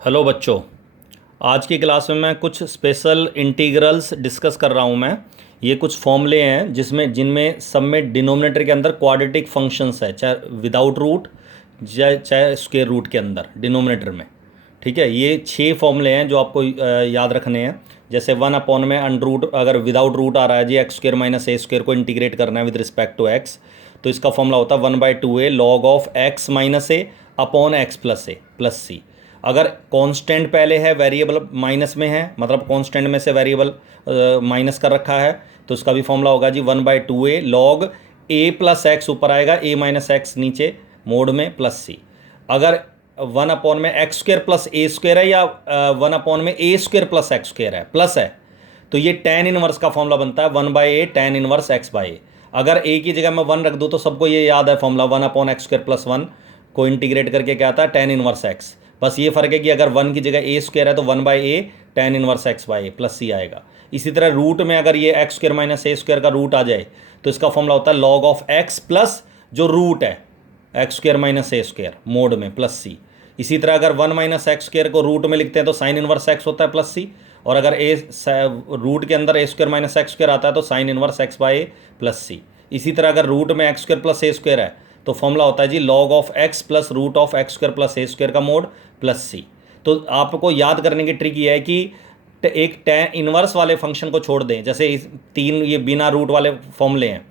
Hello बच्चों। आज की क्लास में मैं कुछ स्पेशल इंटीग्रल्स डिस्कस कर रहा हूँ। मैं ये कुछ फॉर्मूले हैं जिनमें सब में डिनोमिनेटर के अंदर क्वाड्रेटिक फंक्शंस है, चाहे विदाउट रूट चाहे स्क्वायर रूट के अंदर डिनोमिनेटर में। ठीक है, ये 6 फॉर्मूले हैं जो आपको याद रखने हैं। जैसे 1 अपॉन में अंडर रूट, अगर विदाउट रूट आ रहा है जी x square minus a square को इंटीग्रेट करना है विद रिस्पेक्ट टू एक्स, तो इसका फॉर्मूला होता है 1/2a log of x minus a upon x plus a plus c. अगर कांस्टेंट पहले है, वेरिएबल माइनस में है, मतलब कांस्टेंट में से वेरिएबल माइनस कर रखा है, तो इसका भी फॉर्मूला होगा जी 1/2a लॉग ए प्लस एक्स ऊपर आएगा, ए माइनस एक्स नीचे मोड में प्लस सी। अगर 1 अपॉन में x square plus a square है या 1 अपॉन में ए स्क्र प्लस एक्स स्क्र है प्लस है, तो ये tan इनवर्स का फॉर्मूला बनता है 1/a tan inverse x by a. अगर a की जगह मैं 1 रख दूँ तो सबको ये याद है फॉर्मूला 1/x स्क्र प्लस 1 को इंटीग्रेट करके क्या आता है tan इनवर्स x। बस ये फर्क है कि अगर 1 की जगह a स्क्र है तो 1/a tan inverse x by a plus c आएगा। इसी तरह रूट में अगर ये x square minus a square का रूट आ जाए तो इसका फॉर्मूला होता है लॉग ऑफ x प्लस जो रूट है x square minus a square mod में प्लस सी। इसी तरह अगर 1 माइनस एक्स स्क्र को रूट में लिखते हैं तो साइन इनवर्स एक्स होता है प्लस सी, और अगर ए रूट के अंदर a square minus x square आता है तो sine inverse x by a plus c. इसी तरह अगर रूट में x square plus a square है तो फॉर्मूला होता है जी log of x plus root of x square plus a square का मोड प्लस सी। तो आपको याद करने की ट्रिक ये है कि एक tan इनवर्स वाले फंक्शन को छोड़ दें, जैसे इस 3 ये बिना रूट वाले फॉर्मूले हैं,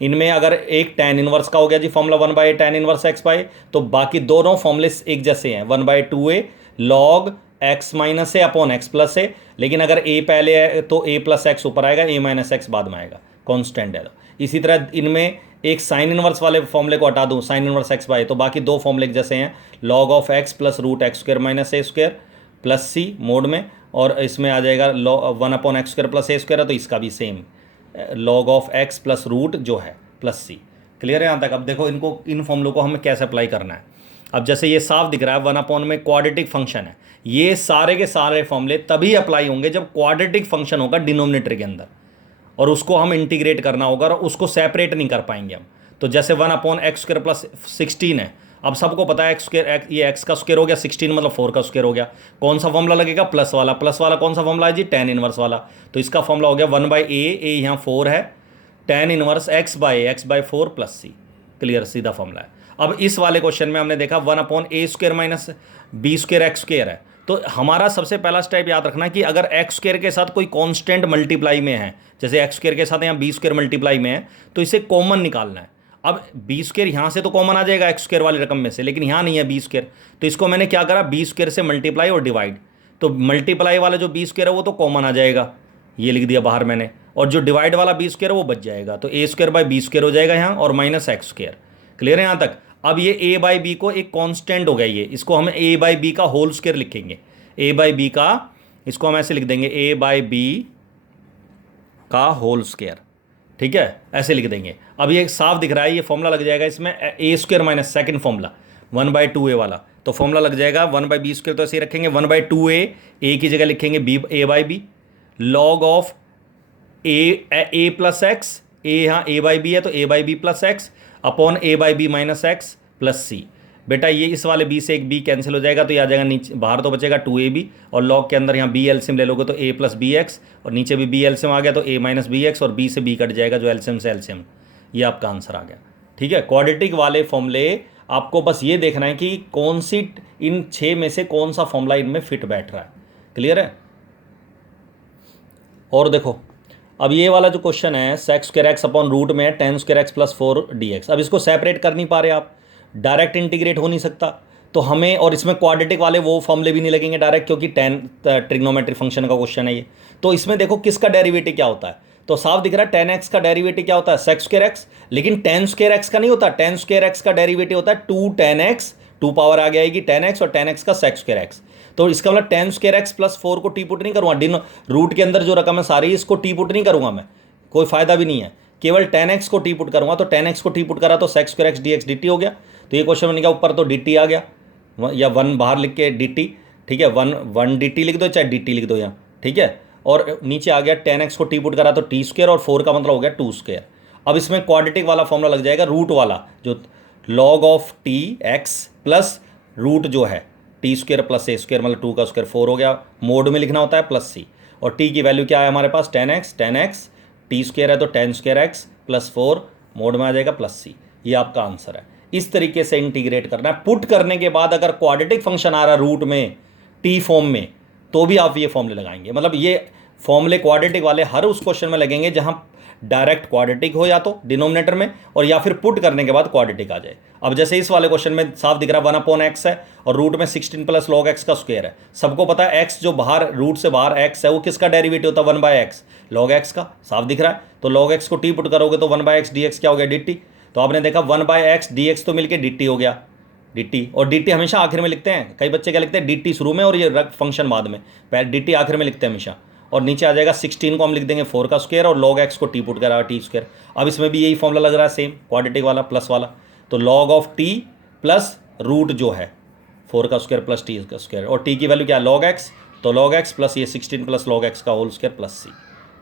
इनमें अगर एक tan इनवर्स का हो गया जी formula 1/a tan inverse x by, तो बाकी दोनों फॉर्मूले एक जैसे हैं 1/2a log x minus a upon x plus a. लेकिन अगर a पहले है तो a प्लस एक्स ऊपर आएगा, a माइनस एक्स बाद में आएगा, कॉन्स्टेंट है। इसी तरह इनमें एक साइन इनवर्स वाले फॉर्मूले को हटा दूं साइन इनवर्स एक्स बाई, तो बाकी दो फॉर्मूले जैसे हैं log of x plus root x square minus a square plus c mod में, और इसमें आ जाएगा 1/x square plus a square है तो इसका भी same log of x plus root जो है प्लस सी। क्लियर है यहाँ तक? अब देखो इन फॉर्मूलों को हमें कैसे अप्लाई करना है। अब जैसे ये साफ दिख रहा है 1 अपॉन में क्वाड्रेटिक फंक्शन है, ये सारे के सारे फॉर्मूले तभी अप्लाई होंगे जब क्वाड्रेटिक फंक्शन होगा डिनोमिनेटर के अंदर, और उसको हम इंटीग्रेट करना होगा और उसको सेपरेट नहीं कर पाएंगे हम। तो जैसे 1/x स्क्र प्लस 16 है, अब सबको पता है ये एक्स का स्क्वायर हो गया, 16 मतलब 4 का स्क्वायर हो गया। कौन सा फॉर्मूला लगेगा? प्लस वाला। प्लस वाला कौन सा फॉर्मूला है जी? tan इनवर्स वाला। तो इसका फॉर्मूला हो गया 1/a, ए यहाँ 4 है, tan inverse x/4 plus c. Clear, सीधा फॉर्मूला है। अब इस वाले क्वेश्चन में हमने देखा 1/a square minus b square x square है, तो हमारा सबसे पहला स्टेप याद रखना कि अगर एक्स स्क्वायर के साथ कोई कांस्टेंट मल्टीप्लाई में है, जैसे एक्स स्क्वायर के साथ यहाँ बी स्क्वायर मल्टीप्लाई में है, तो इसे कॉमन निकालना है। अब बी स्क्वायर यहाँ से तो कॉमन आ जाएगा एक्स स्क्वायर वाली रकम में से, लेकिन यहाँ नहीं है बी स्क्वायर, तो इसको मैंने क्या करा, बी स्क्वायर से मल्टीप्लाई और डिवाइड। तो मल्टीप्लाई वाला जो बी स्क्वायर है वो तो कॉमन आ जाएगा, ये लिख दिया बाहर मैंने, और जो डिवाइड वाला बी स्क्वायर है वो बच जाएगा, तो ए स्क्वायर बाई बी स्क्वायर हो जाएगा यहाँ, और माइनस एक्स स्क्वायर। क्लियर है यहाँ तक? अब ये ए बाई बी को एक कॉन्स्टेंट हो गया, ये इसको हम ए बाई बी का होल स्क्वायर लिखेंगे। ए बाई बी का, इसको हम ऐसे लिख देंगे ए बाई बी का होल स्क्वायर। ठीक है, ऐसे लिख देंगे। अब ये साफ दिख रहा है, ये फॉर्मूला लग जाएगा इसमें a square minus second formula 1/2a वाला, तो फॉर्मूला लग जाएगा 1/b स्क्वायर, तो ऐसे ही रखेंगे 1/2a, ए की जगह लिखेंगे b a by b log of a plus x, a यहाँ ए बाई बी है तो a by b plus x upon a by b minus x plus c. बेटा ये इस वाले बी से एक बी कैंसिल हो जाएगा, तो ये आ जाएगा नीचे, बाहर तो बचेगा 2ab, और लॉग के अंदर यहाँ बी एलसियम ले लोगे तो a प्लस बी एक्स, और नीचे भी बी एलसियम आ गया तो a माइनस बी एक्स, और b से b कट जाएगा जो एलसियम से एलसियम, ये आपका आंसर आ गया। ठीक है, क्वाड्रेटिक वाले फॉर्मूले आपको बस ये देखना है कि कौन सी इन 6 में से कौन सा फॉर्मूला इनमें फिट बैठ रहा है। क्लियर है? और देखो अब ये वाला जो क्वेश्चन है sec square x upon root में है tan square x plus 4 dx। अब इसको सेपरेट कर नहीं पा रहे आप, डायरेक्ट इंटीग्रेट हो नहीं सकता, तो हमें, और इसमें क्वाड्रेटिक वाले वो फॉर्मूले भी नहीं लगेंगे डायरेक्ट, क्योंकि tan ट्रिग्नोमेट्रिक फंक्शन का क्वेश्चन है ये। तो इसमें देखो किसका डेरिवेटिव क्या होता है, तो साफ दिख रहा है tan x का डेरिवेटिव क्या होता है, सेक्स स्क्वायर एक्स, लेकिन tan स्क्वायर एक्स का नहीं होता। tan स्क्वायर एक्स का डेरिवेटिव होता है 2 tan x, 2 पावर आ जाएगी tan x, और tan x का सेक्स स्क्वायर एक्स। तो इसका मतलब tan स्क्वायर एक्स प्लस 4 को टी पुट नहीं करूँगा, रूट के अंदर जो रकम है सारी इसको टी पुट नहीं करूँगा मैं, कोई फायदा भी नहीं है, केवल tan x को टी पुट करूँगा। तो tan x को टी पुट करा तो sex square x D x D T हो गया। तो ये क्वेश्चन बनेगा ऊपर तो डी टी आ गया, या 1 बाहर लिख के डी टी, ठीक है, 1 डी टी लिख दो चाहे डी टी लिख दो यहाँ, ठीक है, और नीचे आ गया tan x को टी पुट करा तो टी स्क्वायर, और 4 का मतलब हो गया 2 स्क्वायर। अब इसमें क्वाड्रेटिक वाला फॉर्मूला लग जाएगा रूट वाला, जो log of t x plus root जो है t square plus a square मतलब 2 का स्क्वायर 4 हो गया, मोड में लिखना होता है प्लस सी, और टी की वैल्यू क्या है हमारे पास 10x, टी स्क्वायर है तो 10 स्क्वायर एक्स प्लस 4 मोड में आ जाएगा प्लस सी। ये आपका आंसर है। इस तरीके से इंटीग्रेट करना है। पुट करने के बाद अगर क्वाड्रेटिक फंक्शन आ रहा है रूट में टी फॉर्म में तो भी आप ये फॉर्मूले लगाएंगे, मतलब ये फॉर्मूले क्वाड्रेटिक वाले हर उस क्वेश्चन में लगेंगे जहां डायरेक्ट क्वाड्रेटिक हो या तो डिनोमिनेटर में, और या फिर पुट करने के बाद क्वाड्रेटिक आ जाए। अब जैसे इस वाले क्वेश्चन में साफ दिख रहा है 1/x है और रूट में 16 प्लस log x का स्क्वायर है। सबको पता है x जो बाहर रूट से बाहर x है वो किसका डेरिवेटिव होता है 1/x log x का, साफ दिख रहा है। तो log x को t पुट करोगे तो 1/x dx क्या हो गया dt। तो आपने देखा 1/x dx तो मिलके dt हो गया, dt, और dt हमेशा आखिर में लिखते हैं। कई बच्चे क्या लिखते हैं dt शुरू में और ये फंक्शन बाद में, dt आखिर में लिखते हैं हमेशा। और नीचे आ जाएगा 16 को हम लिख देंगे 4 का स्क्वायर और log x को t पुट करा टी स्क्वायर। अब इसमें भी यही फॉर्मूला लग रहा है सेम क्वाड्रेटिक वाला प्लस वाला, तो log of t plus root जो है 4 का स्क्वायर प्लस टी का स्क्वायर, और t की वैल्यू क्या है log x, तो log x प्लस ये 16 प्लस log x का whole square plus c.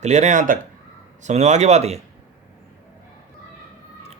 Clear है यहाँ तक, समझ में आ गई बात ये।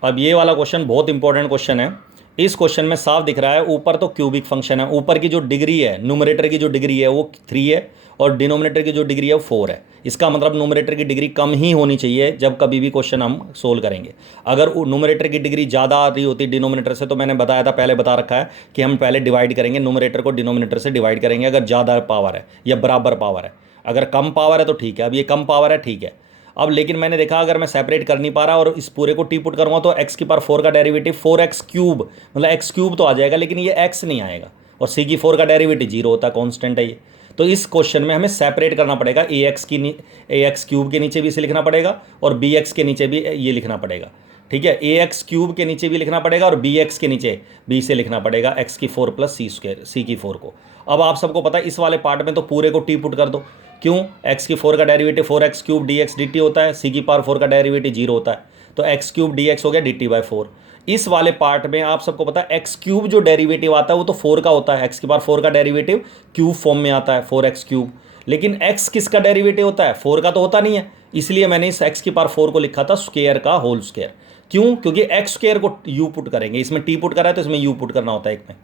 अब ये वाला क्वेश्चन बहुत इंपॉर्टेंट क्वेश्चन है। इस क्वेश्चन में साफ दिख रहा है ऊपर तो क्यूबिक फंक्शन है, ऊपर की जो डिग्री है न्यूमरेटर की जो डिग्री है वो 3 है और डिनोमिनेटर की जो डिग्री है वो 4 है। इसका मतलब न्यूमरेटर की डिग्री कम ही होनी चाहिए जब कभी भी क्वेश्चन हम सोल्व करेंगे। अगर न्यूमरेटर की डिग्री ज़्यादा आ रही होती डिनोमिनेटर से, तो मैंने बताया था, पहले बता रखा है कि हम पहले डिवाइड करेंगे, न्यूमरेटर को डिनोमिनेटर से डिवाइड करेंगे अगर ज़्यादा पावर है या बराबर पावर है। अगर कम पावर है तो ठीक है, अब ये कम पावर है ठीक है। अब लेकिन मैंने देखा अगर मैं सेपरेट कर नहीं पा रहा और इस पूरे को टी पुट करूँगा तो x की पावर 4 का डेरिवेटिव 4x क्यूब, मतलब x क्यूब तो आ जाएगा लेकिन ये x नहीं आएगा, और c की 4 का डेरिवेटिव 0 होता है, कॉन्स्टेंट है ये। तो इस क्वेश्चन में हमें सेपरेट करना पड़ेगा, ax क्यूब के नीचे भी इसे लिखना पड़ेगा और bx के नीचे भी ये लिखना पड़ेगा, ठीक है। ax क्यूब के नीचे भी लिखना पड़ेगा और bx के नीचे b से लिखना पड़ेगा x की 4 प्लस सी स्क्वायर, c की 4 को। अब आप सबको पता है इस वाले पार्ट में तो पूरे को टी पुट कर दो, क्यों, x की 4 का derivative 4x cube dx dt होता है, c की पावर 4 का डेरिवेटिव 0 होता है, तो x क्यूब dx हो गया dt/4। इस वाले पार्ट में आप सबको पता है x क्यूब जो डेरिवेटिव आता है वो तो 4 का होता है, x की पावर 4 का डेरिवेटिव क्यूब फॉर्म में आता है 4x क्यूब, लेकिन x किसका डेरिवेटिव होता है 4 का तो होता नहीं है, इसलिए मैंने इस x की पावर 4 को लिखा था स्क्वायर का होल स्क्वायर। क्यों, क्योंकि x स्क्वायर को u पुट करेंगे, इसमें t पुट करा है तो इसमें u पुट करना होता है एक में।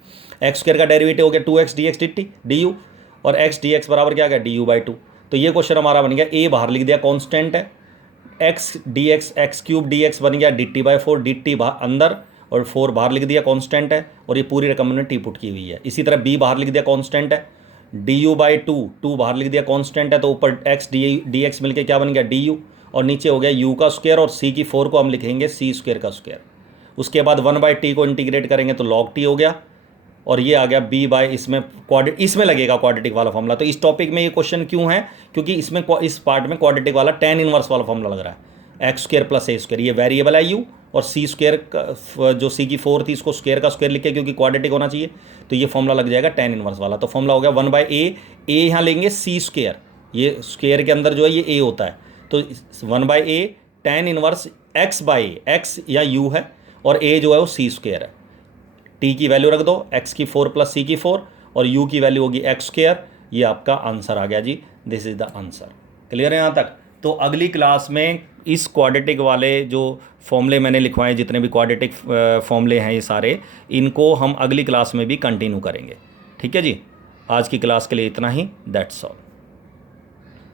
x स्क्वायर का डेरिवेटिव हो गया 2x dx dt du, और x dx बराबर क्या गया du/2। तो ये क्वेश्चन हमारा बन गया, a बाहर लिख दिया कांस्टेंट है, x dx x cube dx बन गया dt/4, dt अंदर और 4 बाहर लिख दिया कांस्टेंट है, और ये पूरी रकम मैंने टी पुट की हुई है। इसी तरह b बाहर लिख दिया कांस्टेंट है, du/2 2 बाहर लिख दिया कांस्टेंट है, तो ऊपर x dx मिलके क्या बन गया du, और नीचे हो गया u का स्क्वायर, और c की 4 को हम लिखेंगे c स्क्वायर का स्क्वायर। उसके बाद 1/t को इंटीग्रेट करेंगे तो log t हो गया, और ये आ गया b/, इसमें लगेगा क्वाड्रेटिक वाला फॉर्मूला। तो इस टॉपिक में ये क्वेश्चन क्यों है, क्योंकि इसमें इस पार्ट में क्वाड्रेटिक वाला tan इनवर्स वाला फॉर्मूला लग रहा है, x square plus a square, ये वेरिएबल है u, और c स्क्वायर जो c की 4 थी इसको स्क्वायर का स्क्वायर लिखे क्योंकि क्वाड्रेटिक होना चाहिए, तो ये फॉर्मूला लग जाएगा tan इनवर्स वाला। तो फॉर्मूला हो गया 1/a, a यहाँ लेंगे c स्क्वायर, ये स्क्वायर के अंदर जो है ये a होता है, तो 1/a tan inverse x/a, x या u है और a जो है वो c स्क्वायर है। t की वैल्यू रख दो, x की 4 प्लस c की 4, और u की वैल्यू होगी x स्क्वायर। ये आपका आंसर आ गया जी, this is the answer. Clear है यहाँ तक। तो अगली क्लास में इस क्वाड्रेटिक वाले जो फॉर्मूले मैंने लिखवाए, जितने भी क्वाड्रेटिक फॉर्मूले हैं ये सारे, इनको हम अगली क्लास में भी कंटिन्यू करेंगे। ठीक है जी, आज की क्लास के लिए इतना ही, दैट्स ऑल।